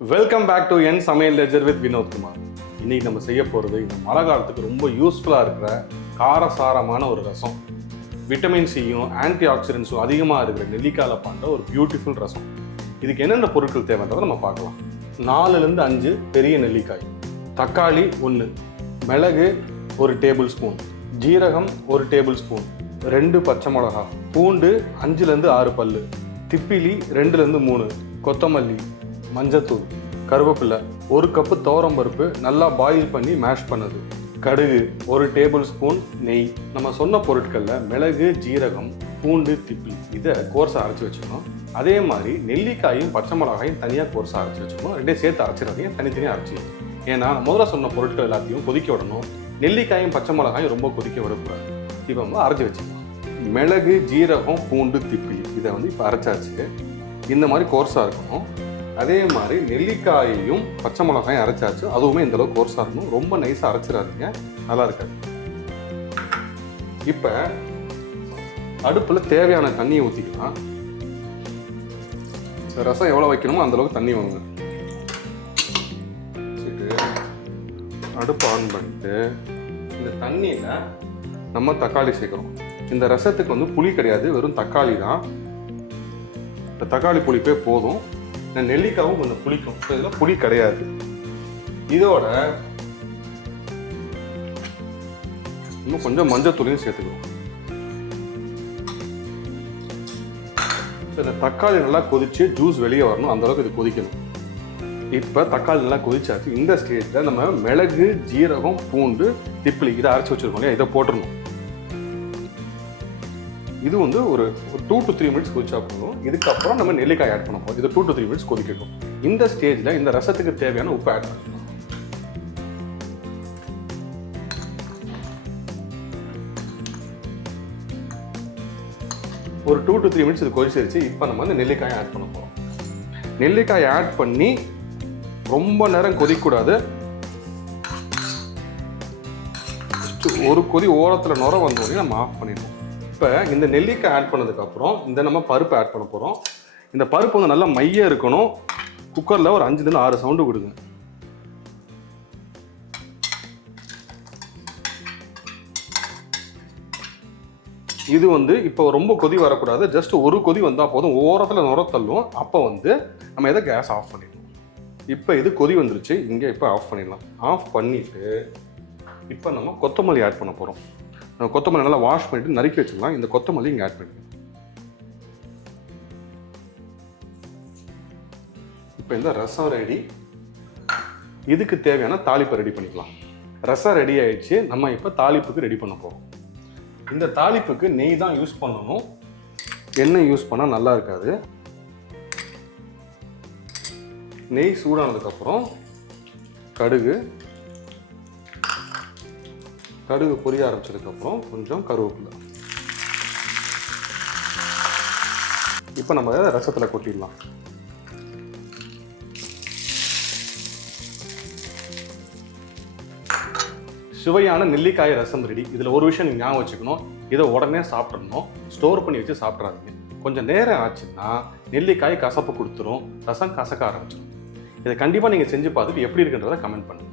Welcome back to என் சமையல் ledger with Vinod Kumar. இன்னைக்கு நம்ம செய்ய போகிறது இந்த மழை காலத்துக்கு ரொம்ப யூஸ்ஃபுல்லாக இருக்கிற காரசாரமான ஒரு ரசம். விட்டமின் சியும் ஆன்டி ஆக்சிடென்ட்ஸும் அதிகமாக இருக்கிற நெல்லிக்காயில் பண்ணுற ஒரு பியூட்டிஃபுல் ரசம். இதுக்கு என்னென்ன பொருட்கள் தேவைன்றதை நம்ம பார்க்கலாம். 4லேருந்து 5 பெரிய நெல்லிக்காய், தக்காளி 1, மிளகு 1 டேபிள் ஸ்பூன், ஜீரகம் 1 டேபிள் ஸ்பூன், 2 பச்சை மிளகா, பூண்டு 5லேருந்து 6 பல்லு, திப்பிலி 2லேருந்து 3, கொத்தமல்லி, மஞ்சத்தூள், கருவேப்பிலை, 1 கப்பு துவரம்பருப்பு நல்லா பாயில் பண்ணி மேஷ் பண்ணது, கடுகு 1 டேபிள் ஸ்பூன், நெய். நம்ம சொன்ன பொருட்களில் மிளகு, ஜீரகம், பூண்டு, திப்பிலி இதை கோர்ஸாக அரைச்சி வச்சுக்கணும். அதே மாதிரி நெல்லிக்காயும் பச்சை மிளகாயும் தனியாக கோர்ஸாக அரைச்சி வச்சுக்கணும். ரெண்டையும் சேர்த்து அரைச்சிடாதீங்க, தனித்தனியாக அரைச்சிக்கணும். ஏன்னா முதல்ல சொன்ன பொருட்கள் எல்லாத்தையும் கொதிக்க விடணும். நெல்லிக்காயும் பச்சை மிளகாயும் ரொம்ப கொதிக்க விடக்கூடாது. இப்போ நம்ம அரைச்சி வச்சுக்கலாம். மிளகு, ஜீரகம், பூண்டு, திப்பிலி இதை இப்போ அரைச்சாச்சு. இந்த மாதிரி கோர்ஸாக இருக்கணும். அதே மாதிரி நெல்லிக்காயையும் பச்சை மிளகாயும் அரைச்சாச்சு. அதுவுமே இந்த அளவுக்கு கோர்ஸாக இருக்கணும். ரொம்ப நைஸாக அரைச்சிடாதீங்க, நல்லா இருக்காது. இப்போ அடுப்பில் தேவையான தண்ணியை ஊற்றிக்கலாம். ரசம் எவ்வளோ வைக்கணுமோ அந்தளவுக்கு தண்ணி வாங்க. சரி, அடுப்பு ஆன் பண்ணிட்டு இந்த தண்ணியில் நம்ம தக்காளி சேர்க்குறோம். இந்த ரசத்துக்கு புளி கிடையாது, வெறும் தக்காளி தான். இந்த தக்காளி புளிப்பே போதும். நெல்லிக்காவும் கொஞ்சம் புளிக்கும், இதில் புளி கிடையாது. இதோட இன்னும் கொஞ்சம் மஞ்சத்தூளையும் சேர்த்துக்கிறோம். இந்த தக்காளி நல்லா கொதிச்சு ஜூஸ் வெளியே வரணும், அந்த அளவுக்கு இது கொதிக்கணும். இப்போ தக்காளி நல்லா கொதிச்சாச்சு. இந்த ஸ்டேஜில் நம்ம மிளகு, ஜீரகம், பூண்டு, திப்பிலி இதை அரைச்சி வச்சிருக்கோம் இல்லையா, இதை போட்டுடணும். இது ஒரு 2 to 3 மினிட்ஸ் கொதிச்சா போதும். இதுக்கப்புறம் நம்ம நெல்லிக்காய் ஆட் பண்ண போகிறோம். இது 2 to 3 மினிட்ஸ் கொதிக்கட்டும். இந்த ஸ்டேஜில் இந்த ரசத்துக்கு தேவையான உப்பு ஆட் பண்ணிக்கலாம். ஒரு 2 to 3 மினிட்ஸ் இது கொதிச்சிருச்சு. இப்போ நம்ம நெல்லிக்காயை ஆட் பண்ண போகிறோம். நெல்லிக்காயை ஆட் பண்ணி ரொம்ப நேரம் கொதிக்கூடாது. ஒரு கொதி ஓரத்தில் நுர வந்தோடனே நம்ம ஆஃப் பண்ணிடுவோம். இப்போ இந்த நெல்லிக்காய் ஆட் பண்ணதுக்கப்புறம் நம்ம பருப்பு ஆட் பண்ண போகிறோம். இந்த பருப்பு நல்லா மைய இருக்கணும். குக்கரில் ஒரு 5லேருந்து 6 சவுண்டு கொடுங்க. இது இப்போ ரொம்ப கொதி வரக்கூடாது. ஜஸ்ட் ஒரு கொதி வந்தால் போதும். ஓரத்தில் நுர தள்ளும். அப்போ நம்ம எதை கேஸ் ஆஃப் பண்ணிடணும். இப்போ இது கொதி வந்துருச்சு. இங்கே இப்போ ஆஃப் பண்ணிடலாம். ஆஃப் பண்ணிவிட்டு இப்போ நம்ம கொத்தமல்லி ஆட் பண்ண போகிறோம். கொத்தமல்லி நல்லா வாஷ் பண்ணிட்டு நறுக்கி வச்சுக்கலாம். இந்த கொத்தமல்லி இங்கே ஆட் பண்ணிக்கலாம். இப்போ இந்த ரசம் ரெடி. இதுக்கு தேவையான தாளிப்பை ரெடி பண்ணிக்கலாம். ரசம் ரெடி ஆயிடுச்சு. நம்ம இப்போ தாளிப்புக்கு ரெடி பண்ண போகிறோம். இந்த தாளிப்புக்கு நெய் தான் யூஸ் பண்ணணும். எண்ணெய் யூஸ் பண்ணால் நல்லா இருக்காது. நெய் சூடானதுக்கப்புறம் கடுகு பொரிய ஆரம்பிச்சதுக்கப்புறம் கொஞ்சம் கருவேப்பிலை. இப்போ நம்ம ரசத்தில் கொட்டிடலாம். சுவையான நெல்லிக்காய் ரசம் ரெடி. இதில் ஒரு விஷயம் நீங்கள் ஞாபகம் வச்சுக்கணும், இதை உடனே சாப்பிட்றணும். ஸ்டோர் பண்ணி வச்சு சாப்பிட்றாதீங்க. கொஞ்சம் நேரம் ஆச்சுன்னா நெல்லிக்காய் கசப்பு கொடுத்துரும், ரசம் கசக்க ஆரம்பிச்சிடும். இதை கண்டிப்பாக நீங்கள் செஞ்சு பார்த்துட்டு எப்படி இருக்குன்றதை கமெண்ட் பண்ணுங்கள்.